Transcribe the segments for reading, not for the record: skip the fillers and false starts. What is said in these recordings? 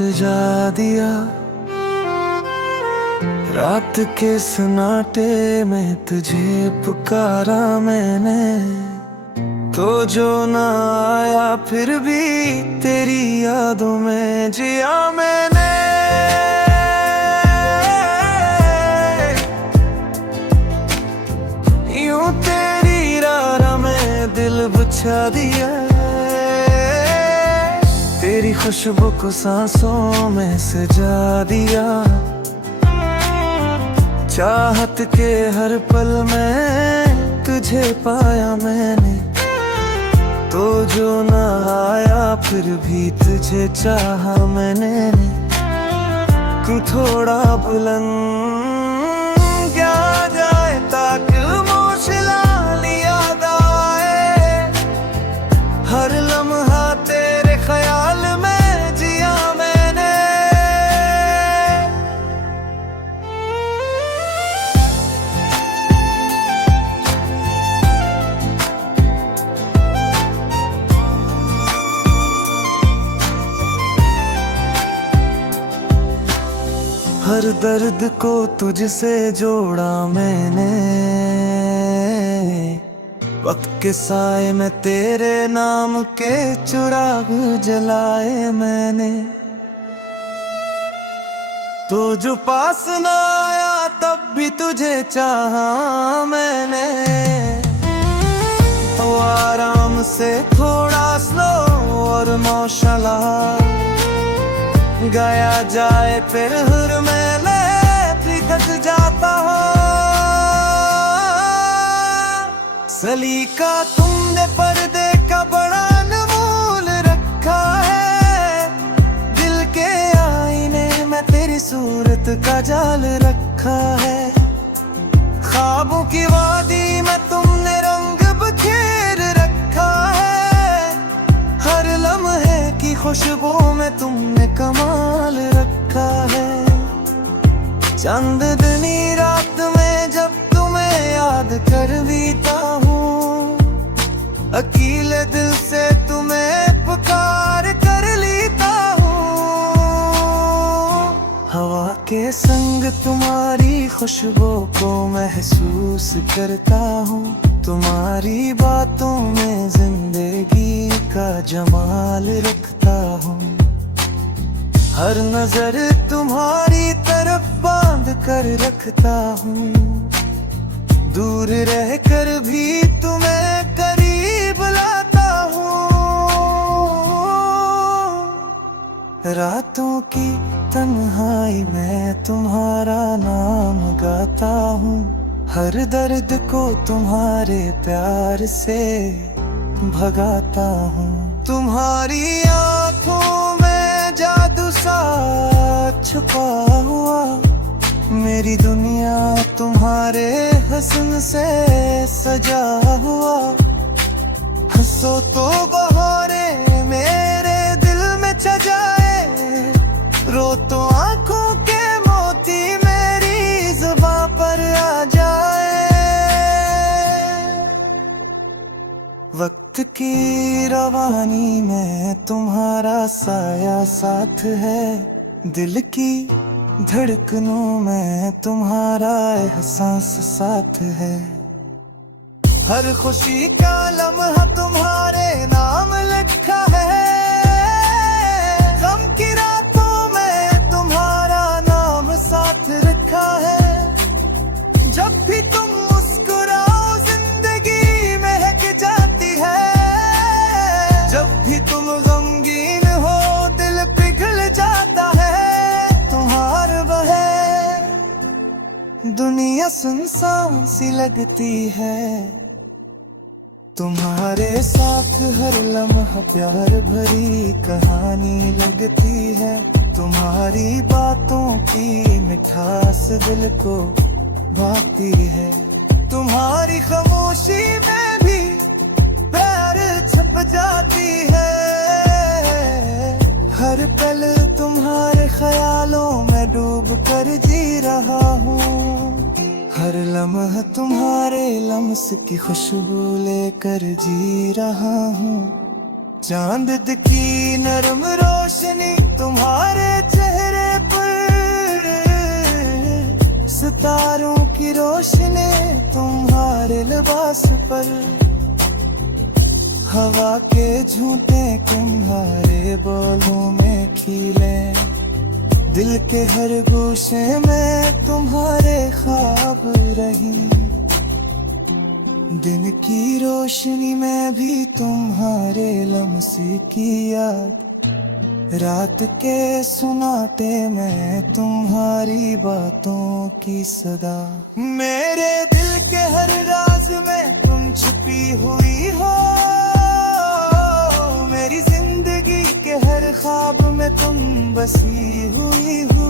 सजा दिया। रात के सन्नाटे में तुझे पुकारा मैंने, तो जो ना आया फिर भी तेरी यादों में जिया मैंने। यूं तेरी राह में दिल बिछा दिया, तेरी खुशबू को सांसों में सजा दिया। चाहत के हर पल में तुझे पाया मैंने, तो जो ना आया फिर भी तुझे चाहा मैंने। तू थोड़ा बुलंद क्या जाए ताकि मौसला याद आए, हर लम्हा तेरे ख्याल में जिया मैंने। हर दर्द को तुझसे जोड़ा मैंने, वक्त के साए में तेरे नाम के चिराग जलाए मैंने। तो जो पास ना आया तब भी तुझे चाहा मैंने, तो आराम से थोड़ा स्लो और मौशला गाया जाए फिर हुर में पिघल जाता हो। सलीका तुमने पर्दे का बड़ा अनमोल रखा है, दिल के आईने में तेरी सूरत का जाल रखा है। ख्वाबों की वादी में तुमने रंग बखेर रखा है, हर लम्हे की खुशबू में तुमने कमाल रखा है। चांदनी रात में जब तुम्हें याद कर बीता हूँ, अकेले दिल से तुम्हें पुकार कर लेता हूँ। हवा के संग तुम्हारी खुशबू को महसूस करता हूँ, तुम्हारी बातों में जिंदगी का जमाल रखता हूँ। हर नजर तुम्हारी तरफ बांध कर रखता हूँ, दूर रह कर भी तुम्हें करीब लाता हूँ। रातों की तन्हाई में तुम्हारा नाम गाता हूँ, हर दर्द को तुम्हारे प्यार से भगाता हूँ। तुम्हारी आँखों में जादू सा छुपा हुआ, मेरी दुनिया तुम्हारे हसन से सजा हुआ। हंसो तो बहारे मेरे दिल में छा जाए, रो तो आँखों के मोती मेरी जुबां पर आ जाए। वक्त की रवानी में तुम्हारा साया साथ है, दिल की धड़कनों में तुम्हारा एहसास साथ है। हर खुशी का लम्हा तुम्हारे नाम लिखा है, गम की रातों में तुम्हारा नाम साथ रखा है। जब भी तुम मुस्कुराओ जिंदगी महक जाती है, जब भी तुम गमगीन हो दिल पिघल जाता है। तुम्हार बहे दुनिया सुनसान सी लगती है, तुम्हारे साथ हर लम्हा प्यार भरी कहानी लगती है। तुम्हारी बातों की मिठास दिल को भाती है, तुम्हारी खामोशी में भी प्यार छप जाती है। हर पल तुम्हारे ख्यालों में डूब कर जी रहा हूँ, हर लम्हा तुम्हारे लम्स की खुशबू लेकर जी रहा हूँ। चांद की नरम रोशनी तुम्हारे रोशनी तुम्हारे लिबास पर, हवा के झूठे तुम्हारे बोलों में खिले, दिल के हर गोशे में तुम्हारे ख्वाब रही। दिन की रोशनी में भी तुम्हारे लम्हे की याद, रात के सुनाटे में तुम्हारी बातों की सदा। मेरे दिल के हर राज में तुम छुपी हुई हो, मेरी जिंदगी के हर ख्वाब में तुम बसी हुई हो।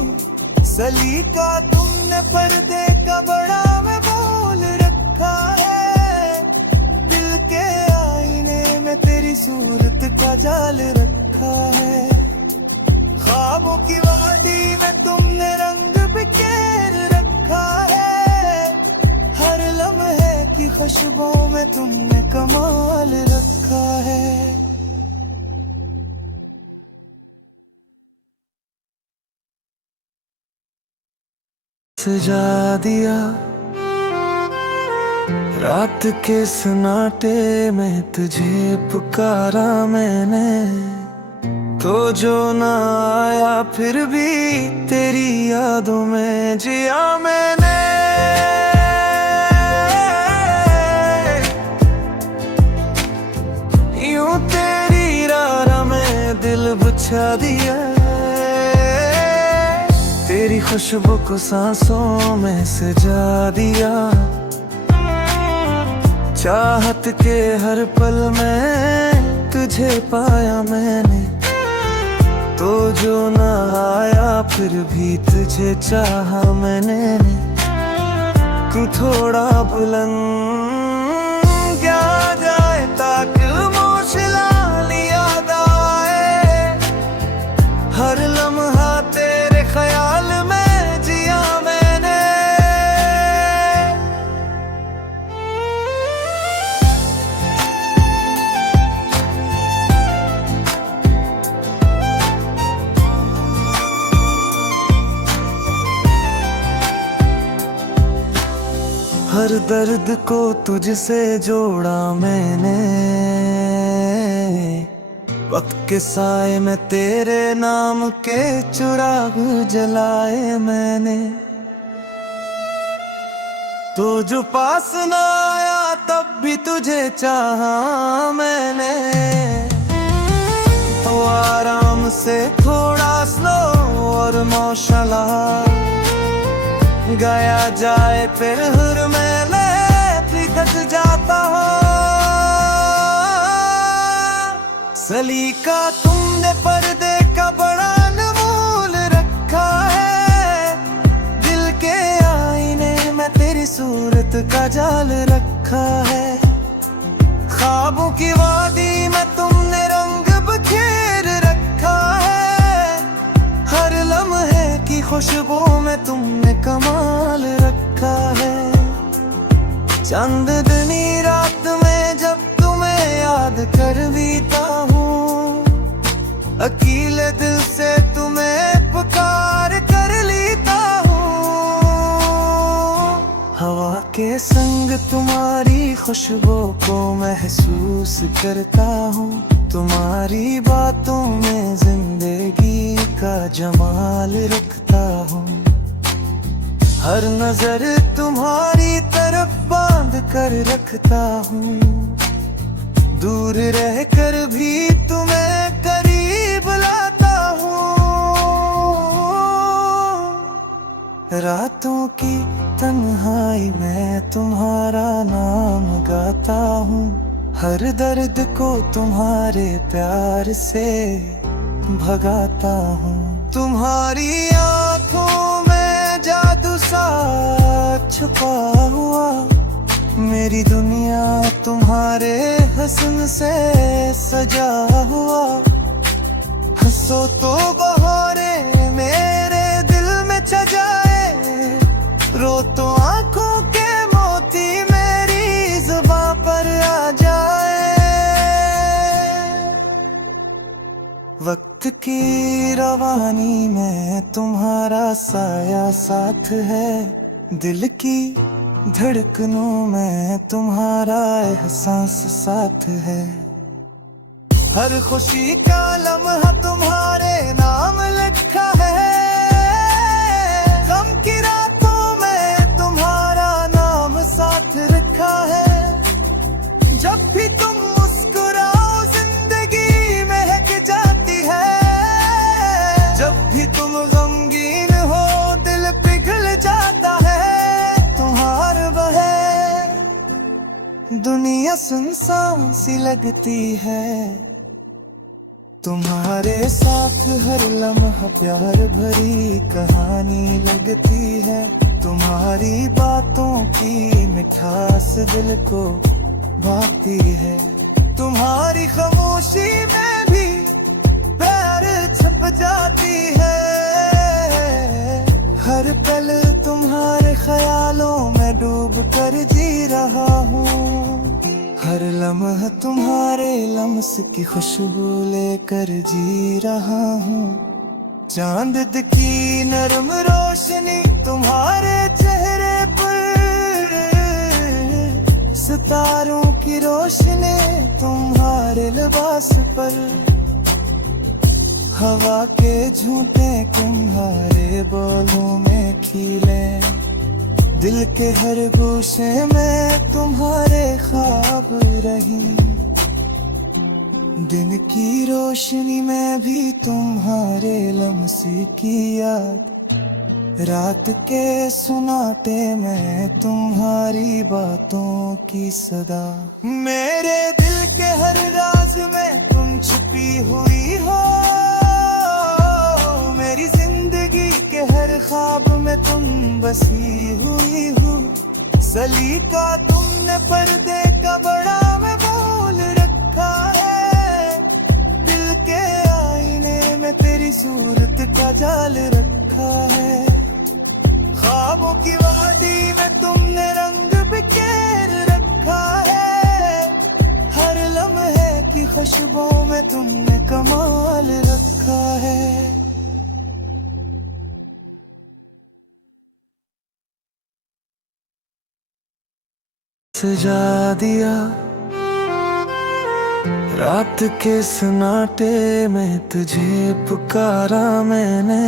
सलीका तुमने पर्दे का बड़ा में बोल रखा है, दिल के आईने में तेरी सूरत का जाल रखा है। ख्वाबों की वादी में तुमने रंग बिखेर रखा है, हर लम्हे की खुशबू में तुमने कमाल रखा है। सजा दिया रात के सन्नाटे में, तुझे पुकारा मैंने तो जो ना आया, फिर भी तेरी यादों में जिया मैंने। यूं तेरी राह में दिल बिछा दिया, तेरी खुशबू को सांसों में सजा दिया। चाहत के हर पल में तुझे पाया मैंने, तो जो ना आया फिर भी तुझे चाहा मैंने। तू थोड़ा बुलंद क्या जाए ताकि मौसला याद आए, हर लम्हा तेरे ख्याल में जिया मैंने। हर दर्द को तुझसे जोड़ा मैंने, वक्त के साए में तेरे नाम के चिराग जलाए मैंने। तो जो पास ना आया तब भी तुझे चाहा मैंने, तो आराम से थोड़ा स्लो और मौशला गाया जाए, फिर हुर में पिघल जाता हो। सलीका तुमने पर्दे का बड़ा अनमोल रखा है, दिल के आईने में तेरी सूरत का जाल रखा है। ख्वाबों की वादी में तुमने रंग बखेर रखा है, हर लम्हे की खुशबू में तुमने कमाल रखा है। चांदनी रात में जब तुम्हें याद कर बीता हूँ, अकेले दिल से तुम्हें पुकार कर लेता हूँ। हवा के संग तुम्हारी खुशबू को महसूस करता हूँ, तुम्हारी बातों में जिंदगी का जमाल रखता हूँ। हर नजर तुम्हारी तरफ बांध कर रखता हूँ, दूर रह कर भी तुम्हें करीब लाता हूँ। रातों की तन्हाई में तुम्हारा नाम गाता हूँ, हर दर्द को तुम्हारे प्यार से भगाता हूँ। तुम्हारी आँखों में जादू सा छुपा हुआ, मेरी दुनिया तुम्हारे हसन से सजा हुआ। हंसो तो बहारे मेरे दिल में छा जाए, रो तो आँखों के मोती मेरी जुबां पर आ जाए। वक्त की रवानी में तुम्हारा साया साथ है, दिल की धड़कनों में तुम्हारा एहसास साथ है। हर खुशी का लम्हा तुम्हारे नाम लिखा है। गम की रातों में तुम्हारा नाम साथ रखा है। जब भी तुम मुस्कुराओ जिंदगी महक जाती है। जब भी तुम गमगीन हो दिल पिघल जाता है। तुम्हार बहे दुनिया सुनसान सी लगती है। तुम्हारे साथ हर लम्हा प्यार भरी कहानी लगती है। तुम्हारी बातों की मिठास दिल को भाती है। तुम्हारी खामोशी में भी प्यार छुप जाती है। हर पल तुम्हारे ख्यालों में डूब कर जी रहा हूँ। हर लम्हा तुम्हारे लम्स की खुशबू लेकर जी रहा हूँ। चांद की नरम रोशनी तुम्हारे चेहरे पर। सितारों की रोशनी तुम्हारे लिबास पर। हवा के झूठे तुम्हारे बोलों में खिले। दिल के हर गोशे में तुम्हारे ख्वाब रही। दिन की रोशनी में भी तुम्हारे लम्से की याद। रात के सुनाटे में तुम्हारी बातों की सदा। मेरे दिल के हर राज में तुम छुपी हुई हो। मेरी जिंदगी के हर ख्वाब में तुम बसी हुई हो। सलीका तुमने पर्दे का बड़ा में मोल रखा है। दिल के आईने में तेरी सूरत का जाल रखा है। ख्वाबों की वादी में तुमने रंग बिखेर रखा है। हर लम्हे की खुशबू में तुमने कमाल रखा है। सजा दिया रात के सन्नाटे में तुझे पुकारा मैंने।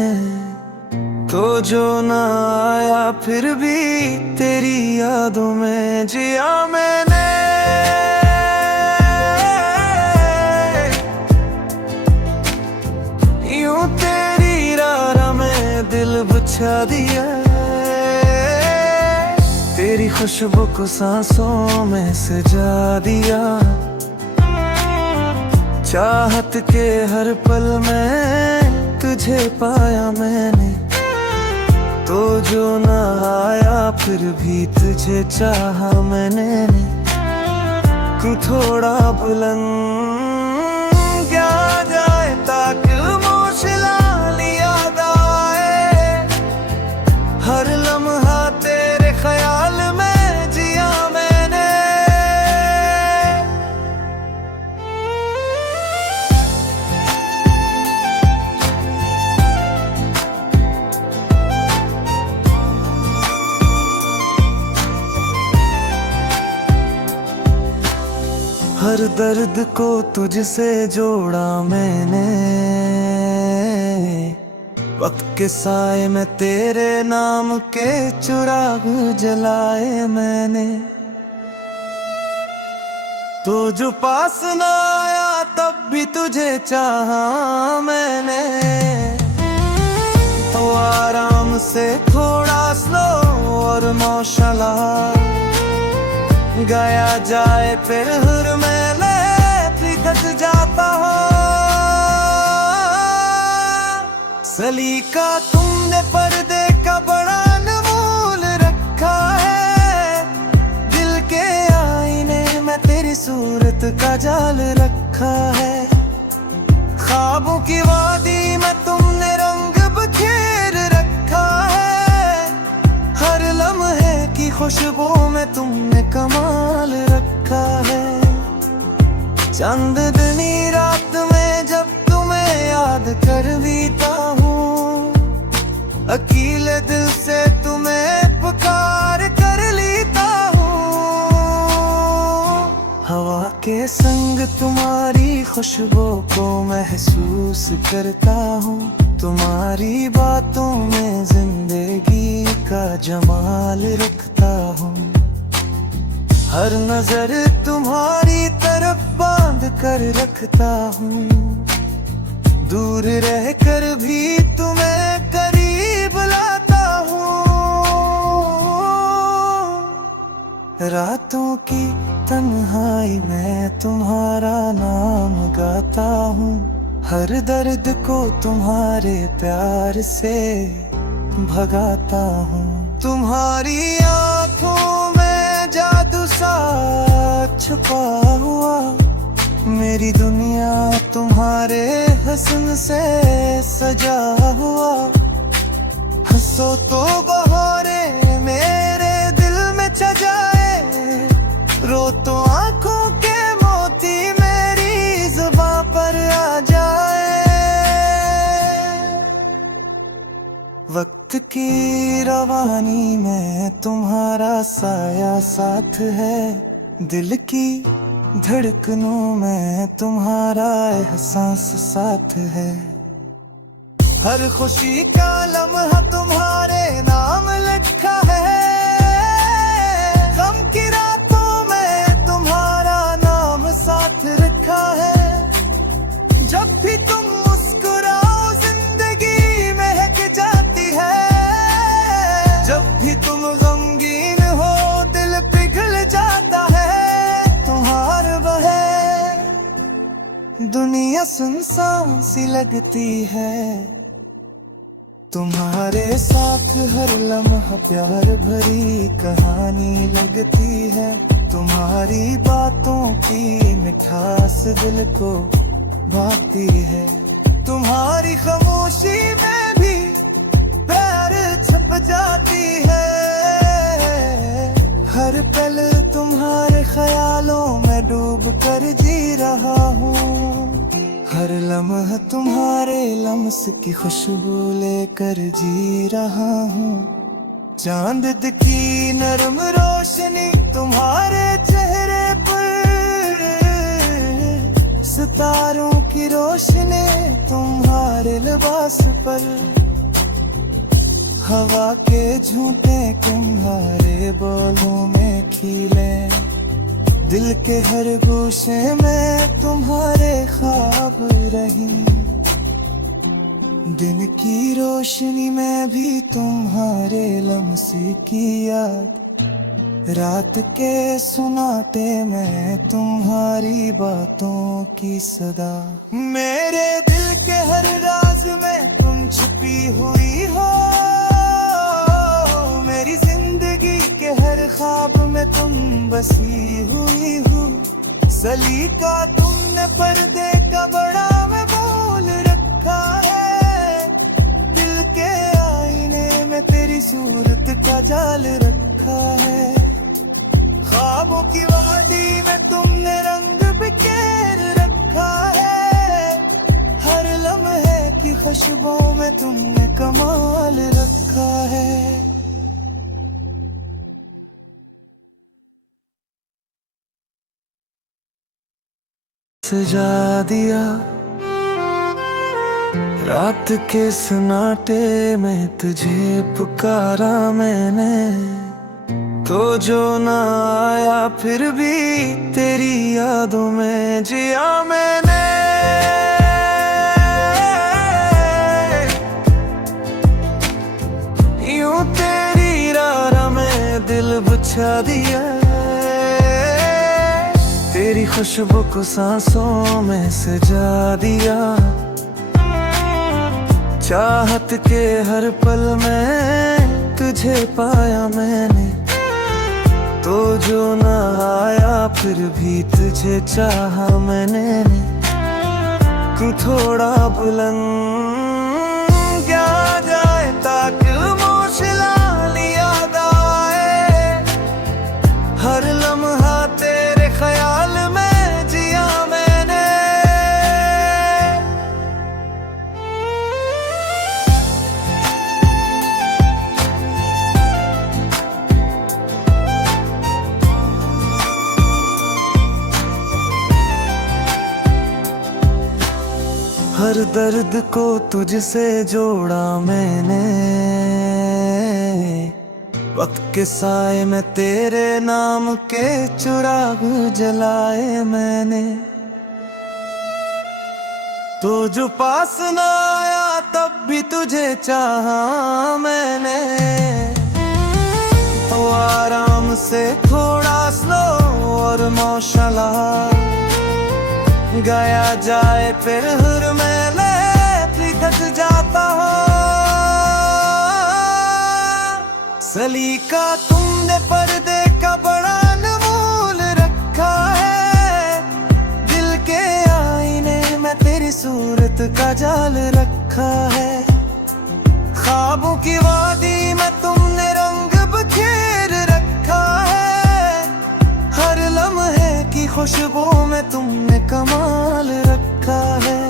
तो जो ना आया फिर भी तेरी यादों में जिया मैंने। यूं तेरी राह में दिल बिछा दिया। तेरी खुशबू को सांसों में सजा दिया। चाहत के हर पल में तुझे पाया मैंने। तो जो ना आया फिर भी तुझे चाहा मैंने। तू थोड़ा बुलंद क्या जाए ताकि मुझे याद आए। हर लम्हा तेरे ख्याल में जिया मैंने। हर दर्द को तुझसे जोड़ा मैंने। वक्त के साए में तेरे नाम के चिराग जलाए मैंने। तो जो पास ना आया तब भी तुझे चाहा मैंने। तो आराम से थोड़ा स्लो और मौशला गाया जाए फिर मैं पिघल जाता हूँ। सलीका तुमने पर्दे का बड़ा अनमोल रखा है। दिल के आईने में तेरी सूरत का जाल रखा है। ख्वाबों की वादी में तुमने रंग बिखेर रखा है। हर लम्हे की खुशबू में तुमने कमाल रखा है। चांदनी रात में जब तुम्हें याद कर बीता हूँ। अकेले दिल से तुम्हें पुकार कर ली संग तुम्हारी खुशबू को महसूस करता हूँ। तुम्हारी बातों में जिंदगी का जमाल रखता हूँ। हर नजर तुम्हारी तरफ बांध कर रखता हूँ। दूर रहकर भी तुम्हें करीब लाता हूँ। रातों की तन्हाई में तुम्हारा नाम गाता हूँ। हर दर्द को तुम्हारे प्यार से भगाता हूँ। तुम्हारी आँखों में जादू सा छुपा हुआ, मेरी दुनिया तुम्हारे हसन से सजा हुआ। हंसो तो बहारे मेरे दिल में छा जाए, रो तो आंखों के मोती मेरी जुबां पर आ जाए। वक्त की रवानी में तुम्हारा साया साथ है। दिल की धड़कनों में तुम्हारा एहसास साथ है। हर खुशी का लम्हा तुम्हारे नाम लिखा है। गम की रातों में तुम्हारा नाम साथ रखा है। जब भी तुम मुस्कुराओ जिंदगी महक जाती है। जब भी तुम गमगीन हो दिल पिघल जाता है। तुम्हारे बहे दुनिया सुनसान सी लगती है। तुम्हारे साथ हर लम्हा प्यार भरी कहानी लगती है। तुम्हारी बातों की मिठास दिल को भाती है। तुम्हारी खामोशी में भी प्यार छप जाती है। हर पल तुम्हारे ख्यालों में डूब कर जी रहा हूँ। हर लम्हा तुम्हारे लम्स की खुशबू लेकर जी रहा हूँ। चांद की नरम रोशनी तुम्हारे चेहरे पर, सितारों की रोशनी तुम्हारे लिबास पर। हवा के झूठे तुम्हारे बोलों में खिले। दिल के हर गोशे में तुम्हारे ख्वाब रही। दिन की रोशनी में भी तुम्हारे लम्हे की याद। रात के सुनाटे में तुम्हारी बातों की सदा। मेरे दिल के हर राज में तुम छुपी हुई हो। मेरी जिंदगी के हर ख्वाब में तुम बसी हुई हो। सलीका तुमने पर्दे का बड़ा में बोल रखा है। दिल के आईने में तेरी सूरत का जाल रखा है। ख्वाबों की वादी में तुमने रंग बिखेर रखा है। हर लम्हे की खुशबू में तुमने कमाल रखा है। सजा दिया रात के सन्नाटे में, तुझे पुकारा मैंने तो जो ना आया। फिर भी तेरी यादों में जिया मैंने। यूं तेरी राह में दिल बिछा दिया। तेरी खुशबू को सांसों में सजा दिया। चाहत के हर पल में तुझे पाया मैंने तो जो ना आया। फिर भी तुझे चाहा मैंने। तू थोड़ा बुलंद क्या जाए ताकि मौसला याद आए। हर लम्हा तेरे ख्याल में जिया मैंने। हर दर्द को तुझसे जोड़ा मैंने, वक्त के साए में तेरे नाम के चिराग जलाए मैंने। तो जो पास ना आया तब भी तुझे चाहा मैंने, तो आराम से थोड़ा स्लो और मौशला गाया जाए फिर हुर में पिघल जाता हो। सलीका तुमने पर्दे का बड़ा अनमोल रखा है, दिल के आईने में तेरी सूरत का जाल रखा है। ख्वाबों की वादी में तुमने रंग बखेर रखा है, हर लम्हे की खुशबू में तुमने कमाल रखा है।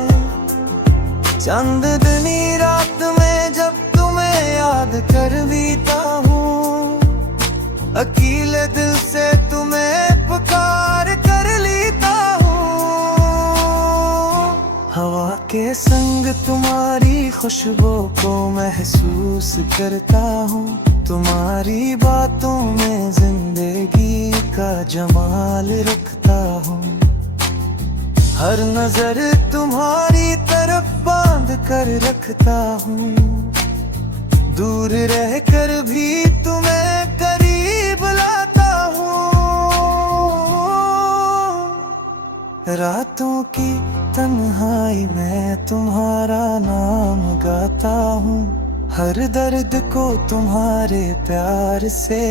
चांदनी रात में जब तुम्हें याद कर बीता हूँ, अकेले दिल से तुम्हें पुकार कर लेता हूँ। हवा के संग तुम्हारी खुशबू को महसूस करता हूँ, तुम्हारी बातों में जिंदगी का जमाल रखता हूँ। हर नजर तुम्हारी तरफ बांध कर रखता हूँ, दूर रह कर भी तुम्हें करीब लाता हूँ। रातों की तन्हाई में तुम्हारा नाम गाता हूँ, हर दर्द को तुम्हारे प्यार से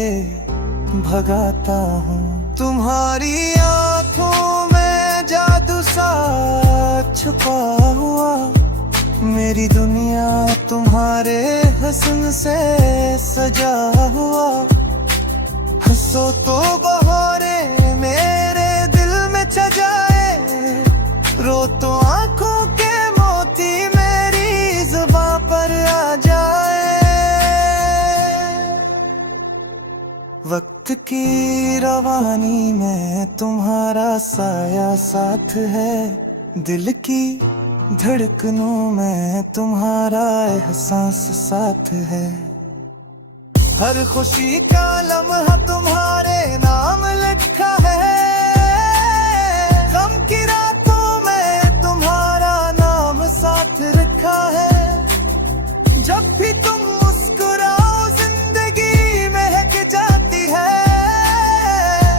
भगाता हूँ। तुम्हारी आँखों में जादू सा छुपा हुआ, मेरी दुनिया तुम्हारे हसन से सजा हुआ। हंसो तो बहारे मेरे दिल में छा जाए, रो तो आंखों के मोती मेरी जुबां पर आ जाए। वक्त की रवानी में तुम्हारा साया साथ है, दिल की धड़कनों में तुम्हारा एहसास साथ है। हर खुशी का लम्हा तुम्हारे नाम लिखा है, गम की रातों में तुम्हारा नाम साथ रखा है। जब भी तुम मुस्कुराओ जिंदगी महक जाती है,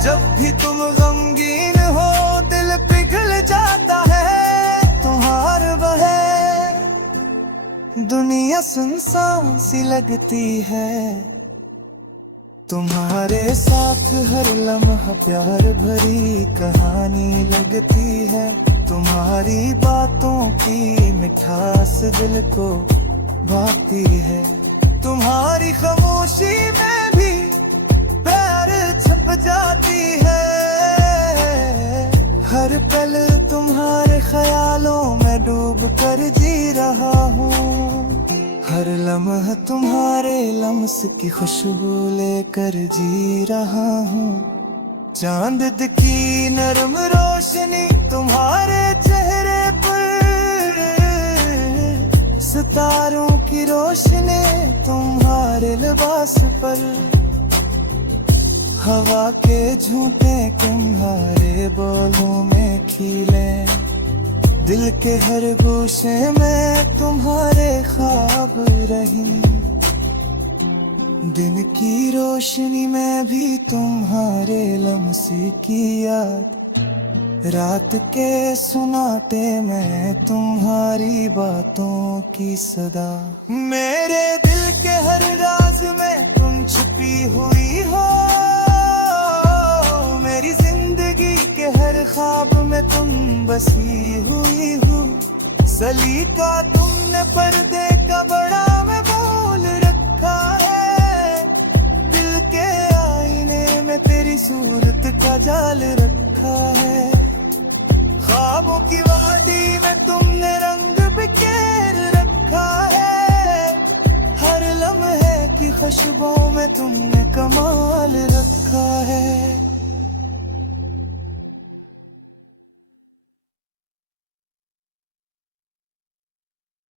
जब भी तुम गमगीन हो दिल पिघल जाता है। दुनिया सुनसान सी लगती है, तुम्हारे साथ हर लम्हा प्यार भरी कहानी लगती है। तुम्हारी बातों की मिठास दिल को भाती है, तुम्हारी खामोशी में भी प्यार छप जाती है। हर पल तुम्हारे ख्यालों में डूब कर जी रहा हूँ, हर लम्हा तुम्हारे लम्स की खुशबू लेकर जी रहा हूँ। चांद की नरम रोशनी तुम्हारे चेहरे पर, सितारों की रोशनी तुम्हारे लिबास पर। हवा के झूठे तुम्हारे बोलों में खिले, दिल के हर गोशे में तुम्हारे ख्वाब रही। दिन की रोशनी में भी तुम्हारे लम्हे की याद, रात के सुनाटे में तुम्हारी बातों की सदा। मेरे दिल के हर राज में तुम छुपी हुई हो, मेरी जिंदगी के हर ख्वाब में तुम बसी हुई हो। सलीका तुमने पर्दे का बड़ा अनमोल रखा है, दिल के आईने में तेरी सूरत का जाल रखा है। ख्वाबों की वादी में तुमने रंग बिखेर रखा है, हर लम्हे की खुशबू में तुमने कमाल रखा है।